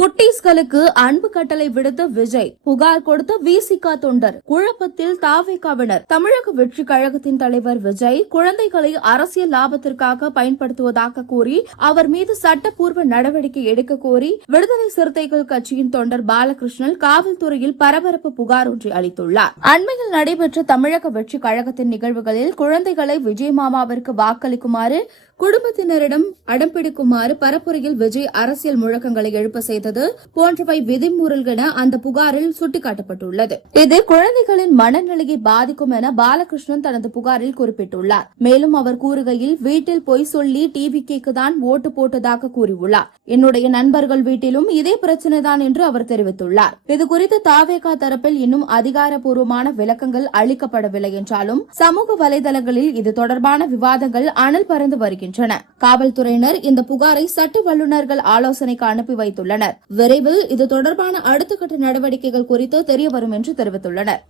குட்டீஸ்களுக்கு அன்பு கட்டளை விடுத்த விஜய், புகார் கொடுத்த விசிக தொண்டர், குழப்பத்தில் தாவேகாவினர். தமிழக வெற்றி கழகத்தின் தலைவர் விஜய் குழந்தைகளை அரசியல் லாபத்திற்காக பயன்படுத்துவதாக கூறி அவர் மீது சட்டப்பூர்வ நடவடிக்கை எடுக்க கோரி விடுதலை சிறுத்தைகள் கட்சியின் தொண்டர் பாலகிருஷ்ணன் காவல்துறையில் பரபரப்பு புகார் ஒன்றை அளித்துள்ளார். அண்மையில் நடைபெற்ற தமிழக வெற்றி கழகத்தின் நிகழ்வுகளில் குழந்தைகளை விஜய் மாமாவிற்கு வாக்களிக்குமாறு குடும்பத்தினரிடம் அடம்பிடிக்குமாறு பரப்புரையில் விஜய் அரசியல் முழக்கங்களை எழுப்ப செய்தது போன்றவை விதிமுறைகள் என அந்த புகாரில் சுட்டிக்காட்டப்பட்டுள்ளது. இது குழந்தைகளின் மனநிலையை பாதிக்கும் என பாலகிருஷ்ணன் தனது புகாரில் குறிப்பிட்டுள்ளார். மேலும் அவர் கூறுகையில், வீட்டில் பொய் சொல்லி டிவிகேக்கு தான் ஓட்டு போட்டதாக கூறியுள்ளார். என்னுடைய நண்பர்கள் வீட்டிலும் இதே பிரச்சனைதான் என்று அவர் தெரிவித்துள்ளார். இதுகுறித்து தாவேகா தரப்பில் இன்னும் அதிகாரப்பூர்வமான விளக்கங்கள் அளிக்கப்படவில்லை என்றாலும் சமூக வலைதளங்களில் இது தொடர்பான விவாதங்கள் அனல் பறந்து வருகின்றன. காவல்துறையினர் இந்த புகாரை சட்ட வல்லுநர்கள் ஆலோசனைக்கு அனுப்பி வைத்துள்ளனர். விரைவில் இது தொடர்பான அடுத்த கட்ட நடவடிக்கைகள் குறித்து தெரியவரும் என்று தெரிவித்துள்ளனர்.